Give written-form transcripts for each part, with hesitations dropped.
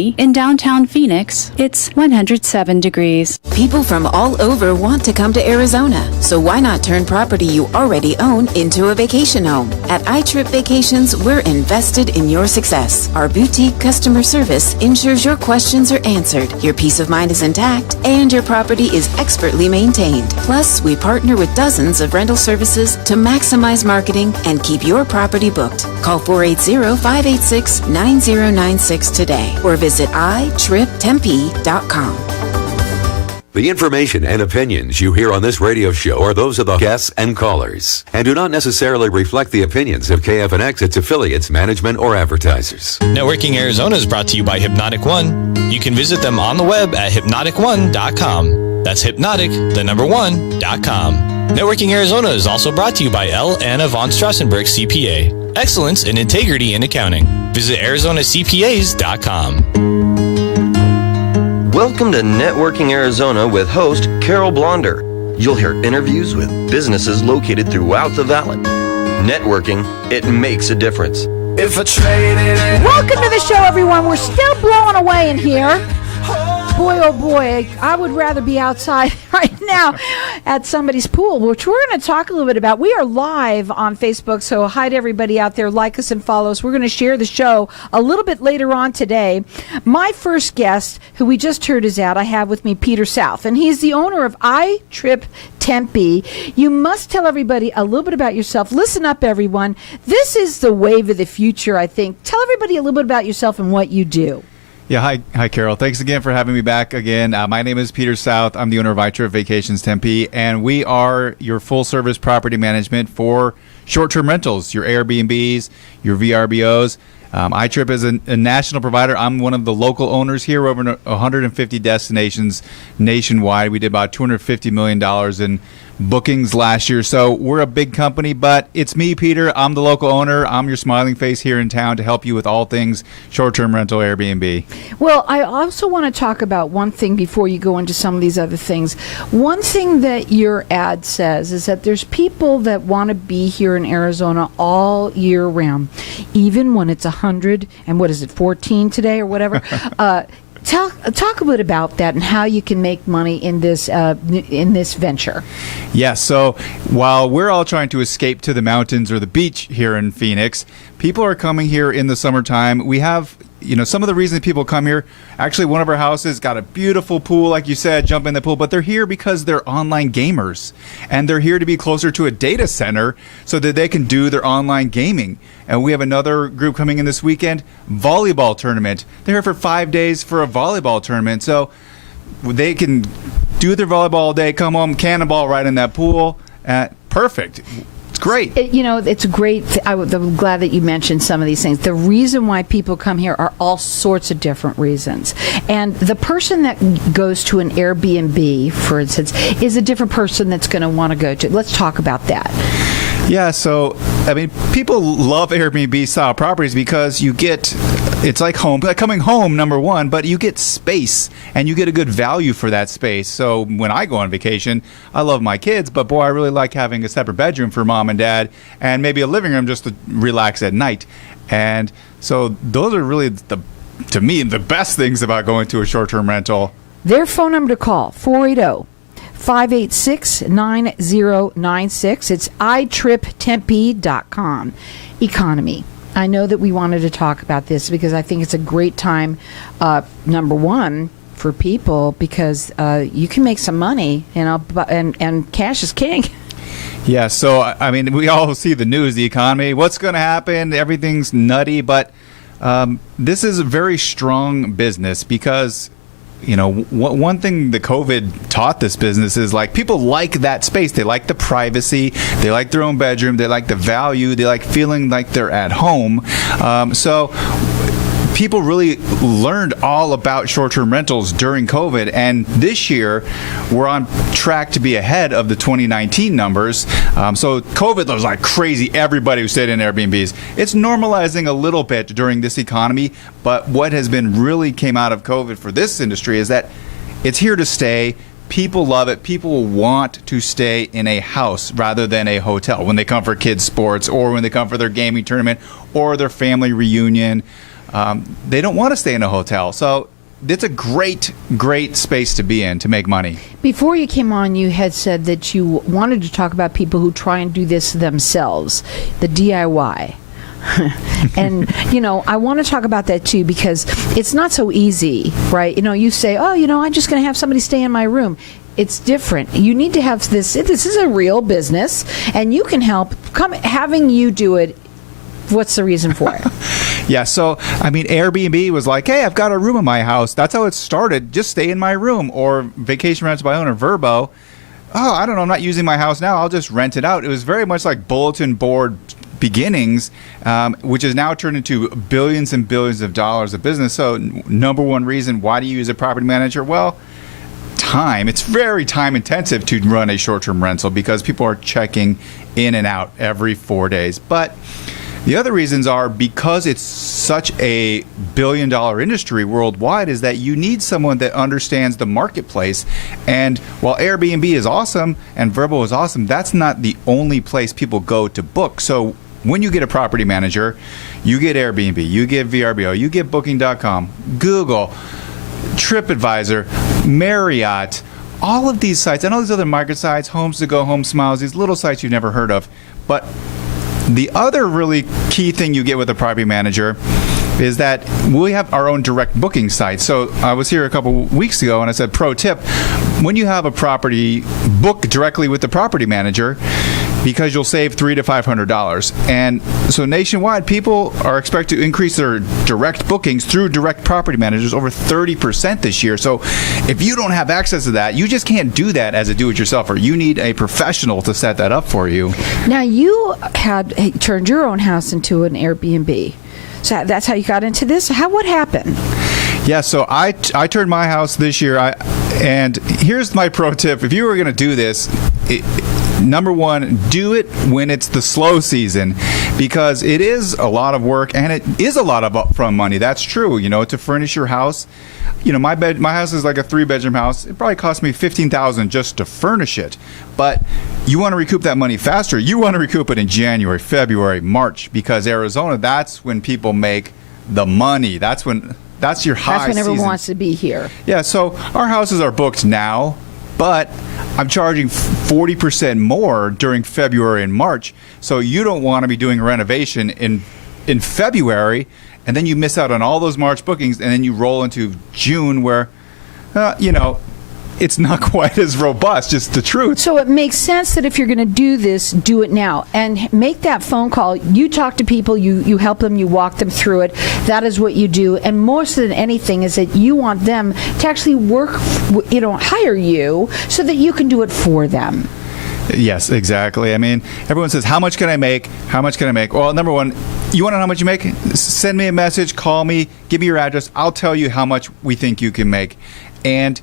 In downtown Phoenix, it's 107 degrees. People from all over want to come to Arizona, so why not turn property you already own into a vacation home? At iTrip Vacations, we're invested in your success. Our boutique customer service ensures your questions are answered, your peace of mind is intact, and your property is expertly maintained. Plus, we partner with dozens of rental services to maximize marketing and keep your property booked. Call 480-586-9096 today or visit iTripTempe.com. The information and opinions you hear on this radio show are those of the guests and callers and do not necessarily reflect the opinions of KFNX, its affiliates, management, or advertisers. Networking Arizona is brought to you by Hypnotic One. You can visit them on the web at hypnotic1.com. That's hypnotic1.com. Networking Arizona is also brought to you by L. Anna von Strassenberg CPA. Excellence in integrity in accounting. Visit ArizonaCPAs.com. Welcome to Networking Arizona with host Carol Blonder. You'll hear interviews with businesses located throughout the valley. Networking, it makes a difference. Welcome to the show, everyone. We're still blowing away in here. Boy, oh boy, I would rather be outside right now at somebody's pool, which we're going to talk a little bit about. We are live on Facebook, so hi to everybody out there. Like us and follow us. We're going to share the show a little bit later on today. My first guest, who we just heard his ad, I have with me Peter South, and he's the owner of iTrip Tempe. You must tell everybody a little bit about yourself. Listen up, everyone. This is the wave of the future, I think. Tell everybody a little bit about yourself and what you do. Yeah, hi, Carol. Thanks again for having me back again. My name is Peter South. I'm the owner of iTrip Vacations Tempe, and we are your full-service property management for short-term rentals, your Airbnbs, your VRBOs. iTrip is a national provider. I'm one of the local owners here. We're over 150 destinations nationwide. We did about $250 million in bookings last year. So we're a big company, but it's me, Peter. I'm the local owner. I'm your smiling face here in town to help you with all things short-term rental Airbnb. Well, I also want to talk about one thing before you go into some of these other things. One thing that your ad says is that there's people that want to be here in Arizona all year round, even when it's 100 and 14 today or whatever. Talk a bit about that and how you can make money in this venture. Yeah, so while we're all trying to escape to the mountains or the beach here in Phoenix, people are coming here in the summertime. We have, some of the reasons people come here, actually one of our houses got a beautiful pool, like you said, jump in the pool, but they're here because they're online gamers, and they're here to be closer to a data center so that they can do their online gaming. And we have another group coming in this weekend, volleyball tournament. They're here for 5 days for a volleyball tournament. So they can do their volleyball all day, come home, cannonball right in that pool. Perfect. It's great. It's great. I'm glad that you mentioned some of these things. The reason why people come here are all sorts of different reasons. And the person that goes to an Airbnb, for instance, is a different person that's going to want to go to. Let's talk about that. Yeah, so, people love Airbnb style properties because it's like home, like coming home, number one, but you get space and you get a good value for that space. So when I go on vacation, I love my kids, but boy, I really like having a separate bedroom for mom and dad and maybe a living room just to relax at night. And so those are really, to me, the best things about going to a short-term rental. Their phone number to call, 480-586-9096. It's iTripTempe.com. Economy. I know that we wanted to talk about this because I think it's a great time, number one, for people because you can make some money, and cash is king. Yeah, so, we all see the news, the economy, what's going to happen, everything's nutty, but this is a very strong business because one thing that COVID taught this business is people like that space. They like the privacy. They like their own bedroom. They like the value. They like feeling like they're at home. So people really learned all about short-term rentals during COVID, and this year we're on track to be ahead of the 2019 numbers. So COVID was like crazy. Everybody who stayed in Airbnbs. It's normalizing a little bit during this economy, but what has been really came out of COVID for this industry is that it's here to stay. People love it. People want to stay in a house rather than a hotel when they come for kids' sports or when they come for their gaming tournament or their family reunion. they don't want to stay in a hotel. So it's a great space to be in to make money. Before you came on, you had said that you wanted to talk about people who try and do this themselves, the DIY. And, I want to talk about that too, because it's not so easy, right? You say, I'm just going to have somebody stay in my room. It's different. You need to have this is a real business, and you can help. Having you do it, what's the reason for it? Yeah, so, Airbnb was like, hey, I've got a room in my house. That's how it started. Just stay in my room. Or Vacation Rentals by Owner, Verbo. Oh, I don't know. I'm not using my house now. I'll just rent it out. It was very much like bulletin board beginnings, which has now turned into billions and billions of dollars of business. So, number one reason, why do you use a property manager? Well, time. It's very time intensive to run a short-term rental because people are checking in and out every 4 days. But the other reasons are because it's such a billion-dollar industry worldwide is that you need someone that understands the marketplace. And while Airbnb is awesome and Vrbo is awesome, that's not the only place people go to book. So when you get a property manager, you get Airbnb, you get VRBO, you get Booking.com, Google, TripAdvisor, Marriott, all of these sites, and all these other market sites, Homes to Go, Home Smiles, these little sites you've never heard of. But the other really key thing you get with a property manager is that we have our own direct booking site. So I was here a couple weeks ago and I said, pro tip, when you have a property, book directly with the property manager because you'll save $300 to $500. And so nationwide, people are expected to increase their direct bookings through direct property managers over 30% this year. So if you don't have access to that, you just can't do that as a do-it-yourselfer. You need a professional to set that up for you. Now, you had turned your own house into an Airbnb. So that's how you got into this? What happened? Yeah, so I turned my house this year, and here's my pro tip. If you were going to do this, number one, do it when it's the slow season, because it is a lot of work, and it is a lot of upfront money. That's true, to furnish your house. My house is like a 3-bedroom house. It probably cost me $15,000 just to furnish it. But you want to recoup that money faster. You want to recoup it in January, February, March, because Arizona, that's when people make the money. That's your high season. That's when everyone wants to be here. Yeah, so our houses are booked now, but I'm charging 40% more during February and March. So you don't want to be doing a renovation in February, and then you miss out on all those March bookings, and then you roll into June where, it's not quite as robust, just the truth. So it makes sense that if you're going to do this, do it now. And make that phone call. You talk to people, you help them, you walk them through it. That is what you do. And more than anything is that you want them to actually work, hire you so that you can do it for them. Yes, exactly. Everyone says, how much can I make? How much can I make? Well, number one, you want to know how much you make? Send me a message, call me, give me your address. I'll tell you how much we think you can make. And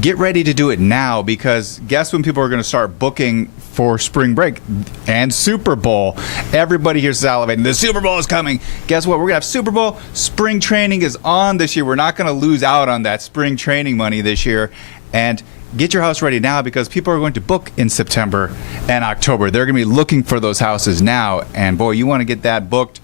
get ready to do it now, because guess when people are going to start booking for spring break and Super Bowl? Everybody here's salivating. The Super Bowl is coming. Guess what? We're going to have Super Bowl. Spring training is on this year. We're not going to lose out on that spring training money this year. And get your house ready now, because people are going to book in September and October. They're going to be looking for those houses now. And boy, you want to get that booked.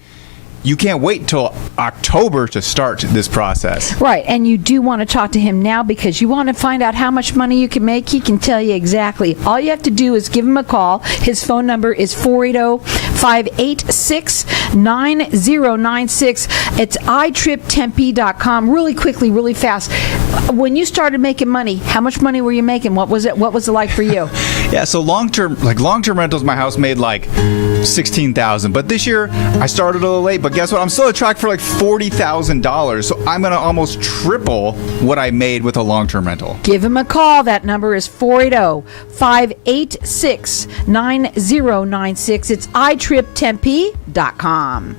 You can't wait until October to start this process. Right, and you do want to talk to him now because you want to find out how much money you can make. He can tell you exactly. All you have to do is give him a call. His phone number is 480-586-9096. It's iTripTempe.com. Really quickly, really fast. When you started making money, how much money were you making? What was it like for you? Yeah, so long-term rentals, my house made like $16,000. But this year, I started a little late, but guess what? I'm still on track for like $40,000. So I'm going to almost triple what I made with a long-term rental. Give him a call. That number is 480-586-9096. It's iTripTempe.com.